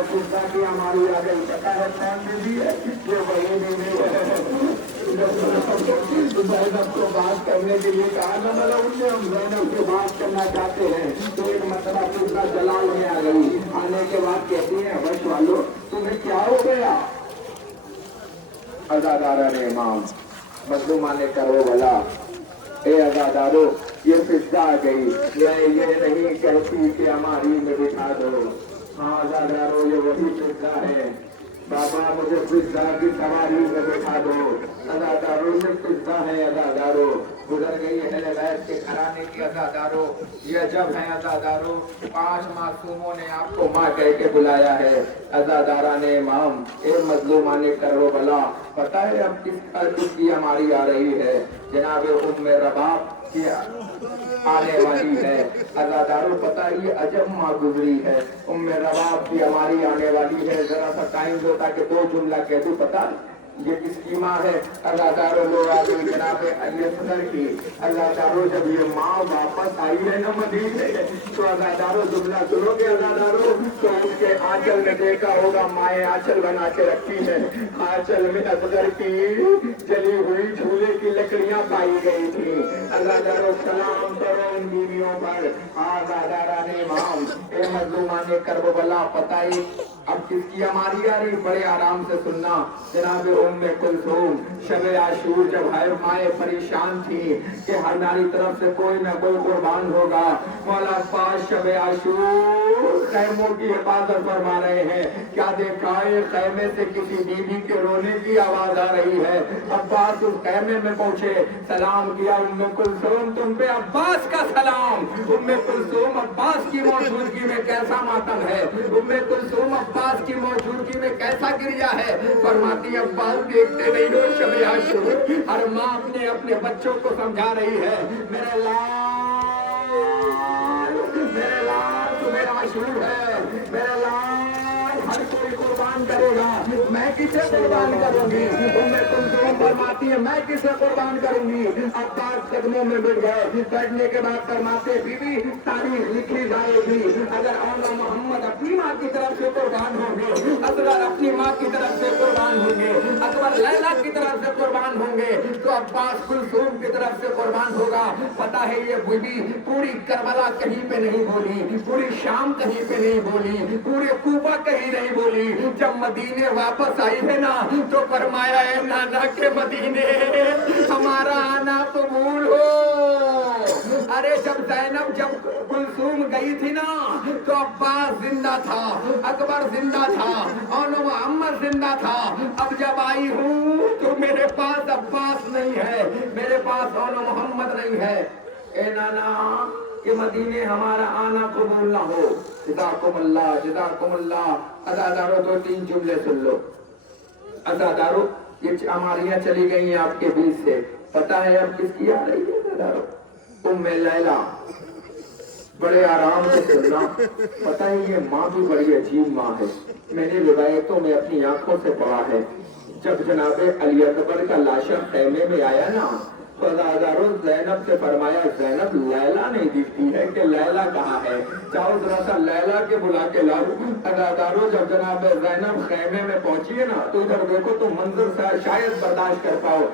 जो पिज्जा की हमारी आ गई, पता है कौन बीवी है? ये वही बीवी है। ज़ैनब को बात करने के लिए कहा ना, मतलब उनसे हम ज़ैनब से बात करना चाहते हैं, तो एक मतलब पिज्जा जलाल में आ गई। आने के बाद कहती है, बस वालों तुम्हें क्या हो गया? अज़ादारा ने इमाम मजलूमा ने करो भला, ए अज़ादारो ये पिज्जा आ गई, मैं ये नहीं कहती कि हमारी में बिठा दो। हाँ अज़ादारो ये वही पिज्जा है, बाबा मुझे पिज्जा की सवारी में बिठा दो। अज़ादारो ये पिज्जा है, अज़ादारो गुजर गई है वैद के घराने की। अज़ादारो ये जब है अज़ादारो 5 मासूमों ने आपको माँ कह के बुलाया है। अज़ादारा ने इमाम ए मजलूमा ने करो भला, पता है अब किसकी हमारी आ रही है? जनाब उम्मे रबाब की आने वाली है। अज़ादारो पता है ये अजब माँ गुजरी है, उम्मे रबाब की हमारी आने वाली है। जरा सा टाइम दो ताकि 2 जुमला कह दूं, पता ये किसकी माँ है? अज़ादारो लोग आ गई जनाब अय्यसर की। अज़ादारो जब ये माँ वापस आई है ना मदीने, तो अज़ादारो जुमला सुनोगे अज़ादारो, तो उसके आंचल में देखा होगा माए आंचल बना के रखी है। आंचल में असगर की जली हुई झूले की लकड़ियां पाई गई थी। अज़ादारो सलाम करो इन बीवियों पर। अज़ादारा ने इमाम ए मजलूमा ने करबला, पता ही अब किसकी हमारी आ रही? बड़े आराम से सुनना। जनाब उम्मे कुलसूम शब आशूर जब हर माए परेशान थी कि हमारी तरफ से कोई न कोई कुर्बान होगा, मौला पास शब आशूर खैमों की हिफाजत फरमा रहे हैं। क्या देखा है? खैमे से किसी बीवी के रोने की आवाज आ रही है। अब्बास उस खैमे में पहुंचे, सलाम किया उम्मे कुलसूम तुम पे अब्बास का सलाम। उम्मे कुलसूम अब्बास की मौजूदगी में कैसा मातम है, उम्मे कुलसूम अब्बास की मौजूदगी में कैसा गिरिया है। फरमाती अब्बास देखते नहीं हो शब आशूर, हर माँ अपने बच्चों को समझा रही है, मेरे लाल तुम्हें आशूर है, मेरे लाल हर कोई कुर्बान करेगा, मैं किसे कुर्बान करूंगी? उम्मे कुलसूम फरमाती है मैं किसे कुर्बान करूंगी? अब्बास कदमों में बैठ गए। बैठने के बाद फरमाते बीवी तारीख लिखी जाएगी, अगर औला मोहम्मद अपनी माँ की तरफ से कुर्बान होंगे, असगर अपनी माँ की तरफ से कुर्बान होंगे, अकबर लैला की तरफ से कुर्बान होंगे, तो अब्बास कुलसूम की तरफ से कुर्बान होगा। पता है ये बीवी पूरी करबला कहीं पे नहीं बोली, पूरी शाम कहीं पे नहीं बोली, पूरे कूफा कहीं नहीं बोली। जब मदीने वापस आई है ना, तो फरमाया है नाना के मदीने हमारा आना कबूल हो। अरे जब ज़ैनब जब कुलसूम गई थी ना, तो अब्बास जिंदा था, अकबर जिंदा था, और मोहम्मद जिंदा था। अब जब आई हूँ तो मेरे पास अब्बास नहीं है, मेरे पास और मोहम्मद नहीं है। ए नाना कि मदीने हमारा आना कबूल ना हो। जज़ाकुमुल्लाह जज़ाकुमुल्लाह। अज़ादारो 2-3 जुमले सुन लो। अज़ादारो ये हमारियाँ चली गई हैं आपके बीच से, पता है अब किसकी आ रही है? अज़ादारो उम्मे लैला। बड़े आराम से सुनना, पता है ये माँ भी बड़ी अजीब माँ है। मैंने रिवायतों में अपनी आंखों से पढ़ा है, जब जनाबे अली अकबर का लाशा खैमे में आया ना, तो अज़ादारो ज़ैनब से फरमाया ज़ैनब लैला नहीं दिखती है कि लैला कहाँ है, जाओ जरा सा लैला के बुला के लाओ। अज़ादारो जब जनाब ज़ैनब खैमे में पहुंची है ना, तो इधर देखो तो मंजर शायद बर्दाश्त कर पाओ।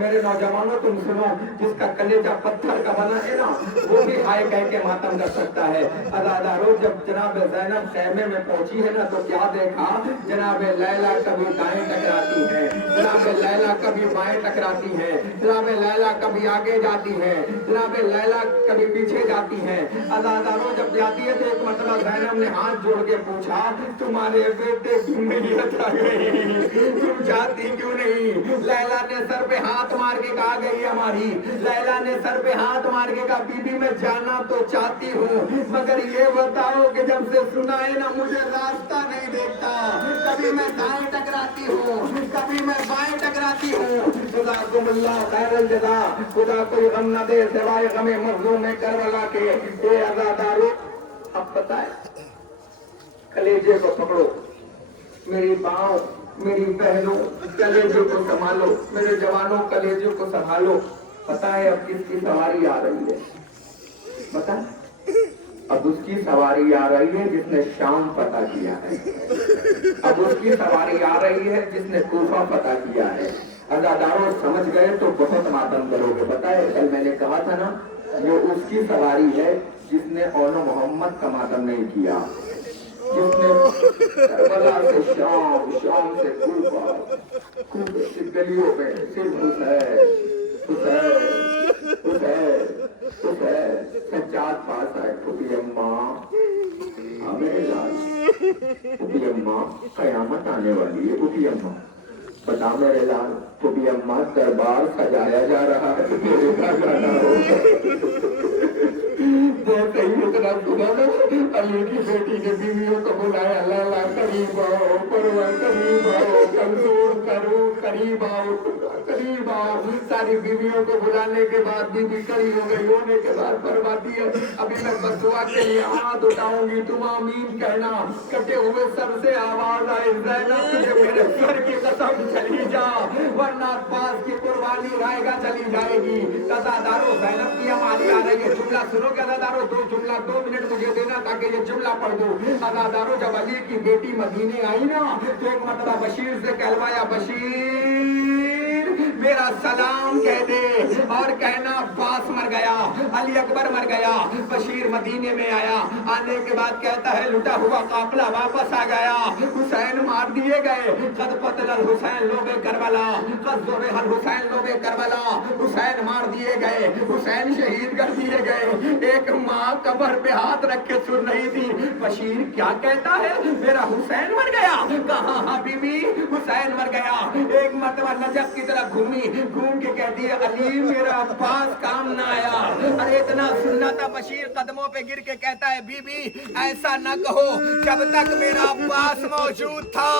मेरे नौजवानों तुम सुनो, जिसका कलेजा पत्थर का बना है ना, वो भी हाय कह के मातम कर सकता है। अज़ादारो जब जनाब ज़ैनब खैमे में पहुंची है ना, तो क्या देखा? जनाब लैला कभी दाएं टकराती है, जनाब लैला कभी बाएं टकराती है, जनाब लैला कभी आगे जाती है, जनाब लैला कभी पीछे जाती है। अज़ादारो जब जाती है तो एक मतलब ज़ैनब ने हाथ जोड़ के पूछा तुम्हारे बेटे क्यों नहीं बता गई, तुम जाती क्यों नहीं? लैला ने सर पे हाथ मार के कहा गई हमारी, लैला ने सर पे हाथ मार के कहा बीबी मैं जाना तो चाहती हूँ, मगर ये बताओ कि जब से सुना है ना मुझे रास्ता नहीं देखता, कभी मैं दाएं टकराती हूँ, कभी मैं बाएं टकराती हूँ। जज़ाकुमुल्लाह खैरल जज़ा। खुदा कोई गम न दे सिवाय गमे मज़लूम करबला के। ए अज़ादारो अब पता है, कलेजे को पकड़ो, मेरी बाहों, मेरी बहनों कलेजे को संभालो, मेरे जवानों कलेजे को संभालो। पता है अब किसकी सवारी आ रही है? पता है अब उसकी सवारी आ रही है जिसने शाम पता किया है, अब उसकी सवारी आ रही है जिसने कूफा पता किया है। अज़ादारों समझ गए तो बहुत मातम करोगे। पता है कल मैंने कहा था ना, ये उसकी सवारी है जिसने औनो मोहम्मद का मातम नहीं किया, जिसने करबला से शाम, शाम से कूफा, कूफे से गलियों में सिर्फ सज्जाद पास आए, फूफी अम्मा मेरे लाल, फूफी अम्मा कयामत आने वाली है, फूफी अम्मा बता मेरे लाल, फूफी अम्मा दरबार सजाया जा रहा है, मेरे घर जाना होगा। बहुत सही इतना सुना ना, अली की बेटी ने बीवियों को बुलाया, लाला करीब आओ, परवर करीब आओ, कंसूर करो करीब आओ, करीब आओ। सारी बीवियों को बुलाने के बाद बीबी करीब हो गई, होने के बाद फरमाती है अभी मैं बददुआ के लिए हाथ उठाऊंगी, तुम आमीन कहना। कटे हुए सर से आवाज आई, ज़ैनब तुझे मेरे सर की कसम चली जा, वरना पास की कुर्बानी रायगा चली जाएगी। अज़ादारों ज़ैनब की हमारी आ रही है, जुमला सुनो के अज़ादारों, दो जुमला 2 मिनट मुझे देना ताकि ये जुमला पढ़ दो। अज़ादारों जब अली की बेटी मदीने आई ना तो एक मरतबा बशीर से कहलवाया, बशीर मेरा सलाम कह दे और कहना अब्बास मर गया, अली अकबर मर गया। बशीर मदीने में आया, आने के बाद कहता है लुटा हुआ काफिला वापस आ गया, हुसैन मार दिए गए, कद क़तल हुसैन लोबे करबला, कद ज़ुबिह हुसैन लोबे करबला, हुसैन मार दिए गए, हुसैन शहीद कर दिए गए। एक माँ कब्र पे हाथ रख के सुन रही थी, बशीर क्या कहता है, मेरा हुसैन मर गया? कहा हाँ बीबी हुसैन मर गया। एक मरतबा नजफ की तरफ घूमी, घूम के कहती है अली मेरा अब्बास काम ना आया। अरे इतना सुनना था, बशीर कदमों पे गिर के कहता है बीबी ऐसा न कहो, जब तक मेरा अब्बास मौजूद था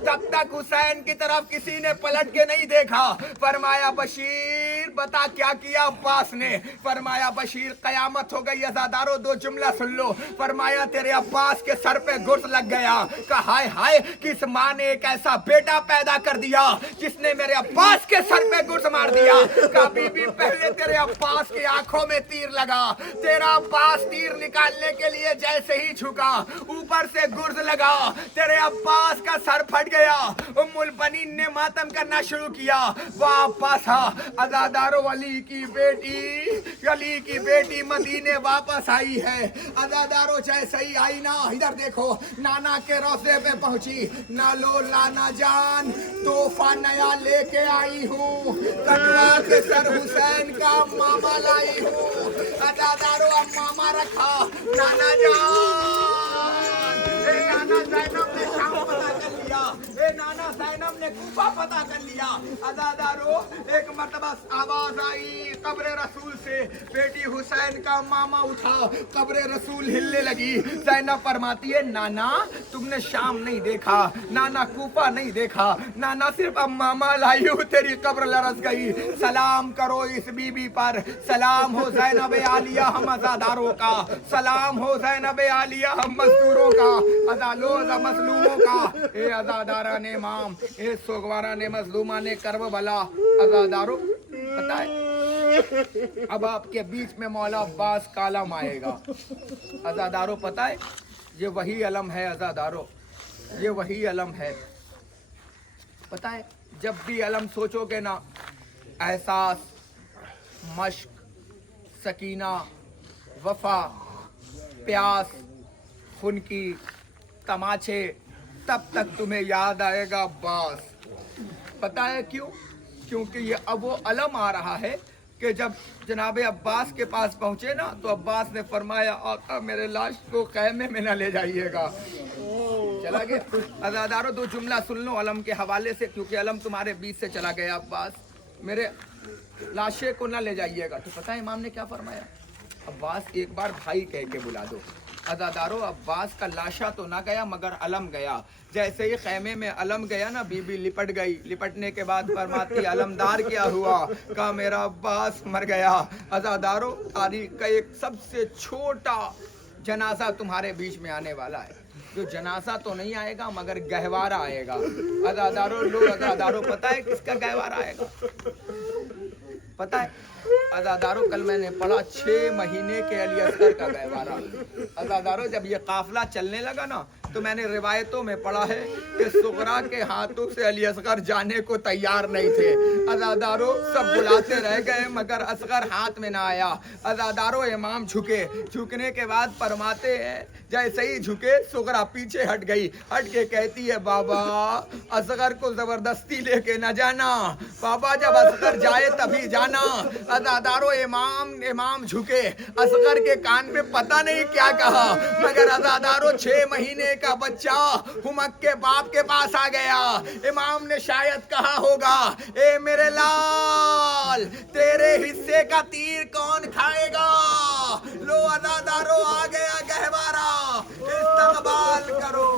तब तक हुसैन की तरफ किसी ने पलट के नहीं देखा। फरमाया बशीर बता क्या किया अब्बास ने? फरमाया बशीर कयामत हो गई। अज़ादारों दो जुमला सुन लो। फरमाया तेरे अब्बास के सर पे गुर्स लग गया। कहा हाय हाय किस माँ ने एक ऐसा बेटा पैदा कर दिया जिसने मेरे अब्बास के सर पे गुर्स मार दिया। कहा बीबी पहले तेरे अब्बास की आंखों में तीर लगा, तेरा अब्बास तीर निकालने के लिए जैसे ही झुका ऊपर से गुर्स लगा, तेरे अब्बास का सर फट गया। उम्मुल बनीन ने मातम करना शुरू किया, वाह अब्बास अज़ादारों अली की बेटी मदीने वापस आई है। अज़ादारों जैसे ही आई ना, इधर देखो नाना के रोज़े पे पहुंची, ना लो लाना जान तोहफा नया लेके आई हूँ, कटवा के सर हुसैन का मामा लाई हूँ। अज़ादारों अब मामा रखा, नाना जान नाना ज़ैनब ने शाम पता कर लिया, नाना ज़ैनब ने कूफा पता कर लिया। अज़ादारों एक मरतबा आवाज आई कब्र रसूल से, बेटी हुसैन का मामा उठा, कब्र रसूल हिलने लगी। ज़ैनब फरमाती है नाना तुमने शाम नहीं देखा, नाना कूफा नहीं देखा, नाना सिर्फ अब मामा लाई हूँ, तेरी कब्र लरस गई। सलाम करो इस बीबी पर, सलाम हो ज़ैनब आलिया हम अज़ादारों का, सलाम हो ज़ैनब आलिया हम मजदूरों का, मजलूमों का। ए अज़ादारा ने माम, ए सोगवारा ने मजलूमा ने करबला। अज़ादारों पता है अब आपके बीच में मौला अब्बास का अलम आएगा। अज़ादारों पता है ये वही अलम है, अज़ादारों ये वही अलम है। पता है जब भी अलम सोचोगे ना, एहसास, मश्क, सकीना, वफा, प्यास, खुनकी, तमाचे, तब तक तुम्हें याद आएगा अब्बास। पता है क्यों? क्योंकि ये अब वो अलम आ रहा है कि जब जनाबे अब्बास के पास पहुंचे ना तो अब्बास ने फरमाया आका मेरे लाश को खैमे में ना ले जाइएगा। चला गया। अज़ादारों दो जुमला सुन लो अलम के हवाले से, क्योंकि अलम तुम्हारे बीच से चला गया। अब्बास मेरे लाशे को ना ले जाइएगा। तो पता है इमाम ने क्या फरमाया? अब्बास एक बार भाई कह के बुला दो। अज़ादारों अब्बास का लाशा तो ना गया मगर अलम गया। जैसे ही खैमे में अलम गया ना, बीबी लिपट गई। लिपटने के बाद फरमाती अलमदार क्या हुआ? कहा मेरा अब्बास मर गया। अज़ादारों तारीख का एक सबसे छोटा जनाजा तुम्हारे बीच में आने वाला है, जो जनाजा तो नहीं आएगा मगर गहवारा आएगा। अज़ादारों लो, अज़ादारों पता है किसका गहवारा आएगा? पता है अज़ादारों, कल मैंने पढ़ा 6 महीने के अली असगर का गहवारा। अज़ादारों, जब ये काफिला चलने लगा ना तो मैंने रिवायतों में पढ़ा है कि सुगरा के हाथों से अली असगर जाने को तैयार नहीं थे। अज़ादारों, सब बुलाते रह गए मगर असगर हाथ में ना आया। अज़ादारों, इमाम झुके, झुकने के बाद फरमाते हैं जैसे ही झुके सुगरा पीछे हट गई, हट के कहती है बाबा असगर को जबरदस्ती लेके न जाना, बाबा जब असगर जाए तभी जाना। अज़ादारों, इमाम झुके, असगर के कान में पता नहीं क्या कहा मगर अज़ादारों 6 महीने का बच्चा हुमक के बाप के पास आ गया। इमाम ने शायद कहा होगा ए मेरे लाल तेरे हिस्से का तीर कौन खाएगा। लो अज़ादारों, आ गया गहवारा, इस्तकबाल करो।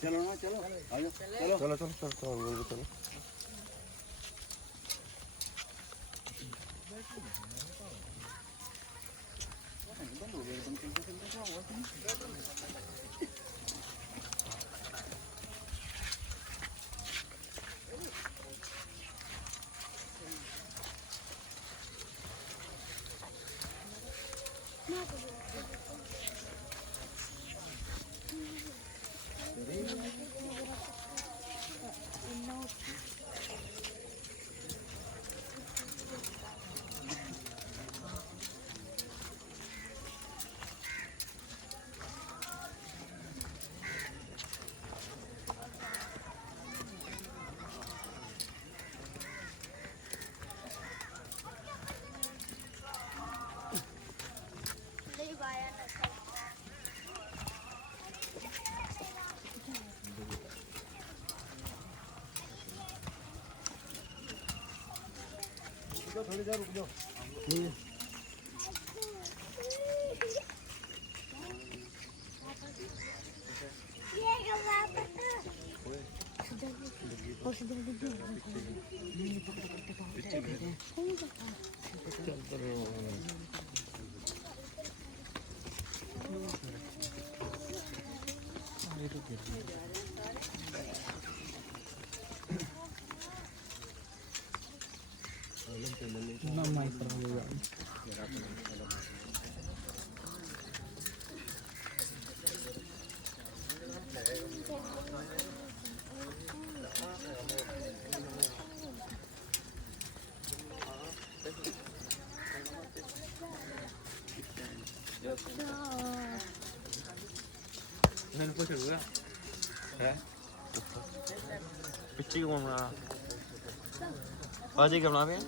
चलो ना, चलो चलो चलो चलो चलो। ਮੈਨੂੰ ਪੁੱਛ ਲੂਗਾ ਹੈ ਪਿੱਛੇ ਕੌਣ ਬਣਾ ਆਜੇ ਕਮਲਾ ਪਿਆ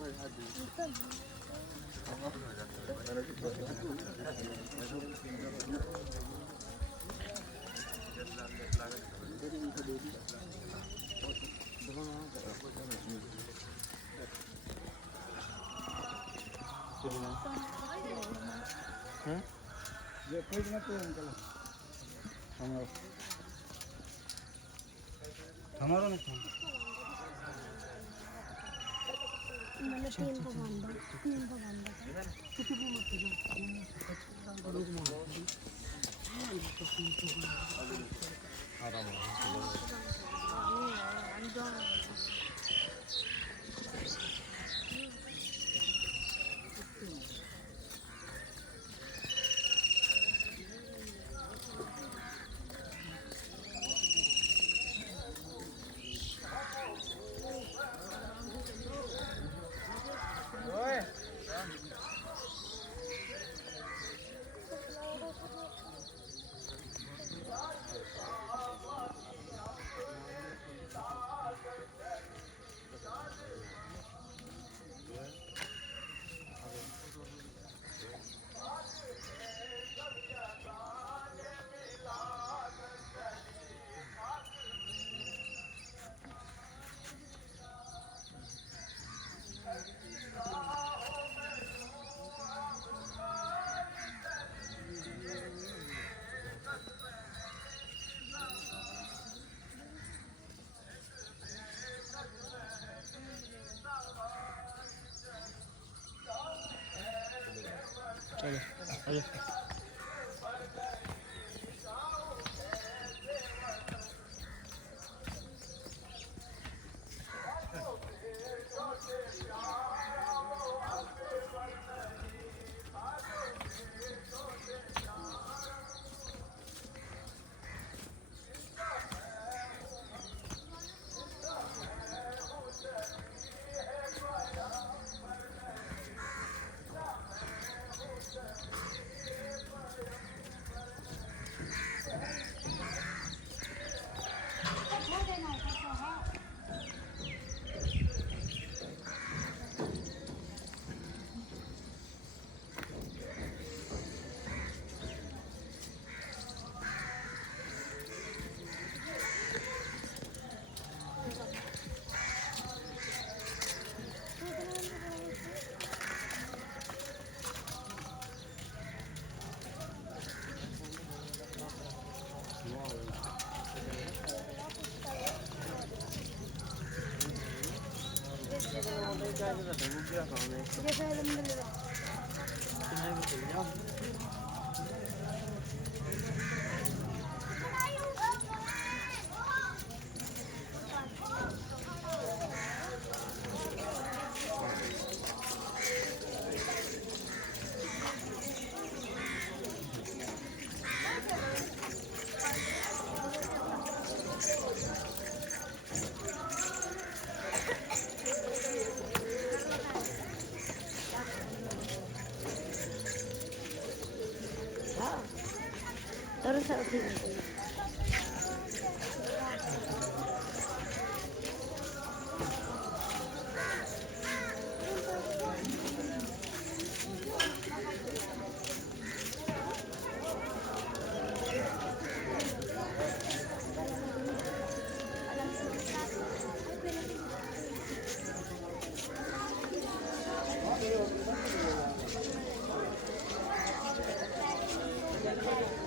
हमारा नहीं मैंने तीन को बांधा terus है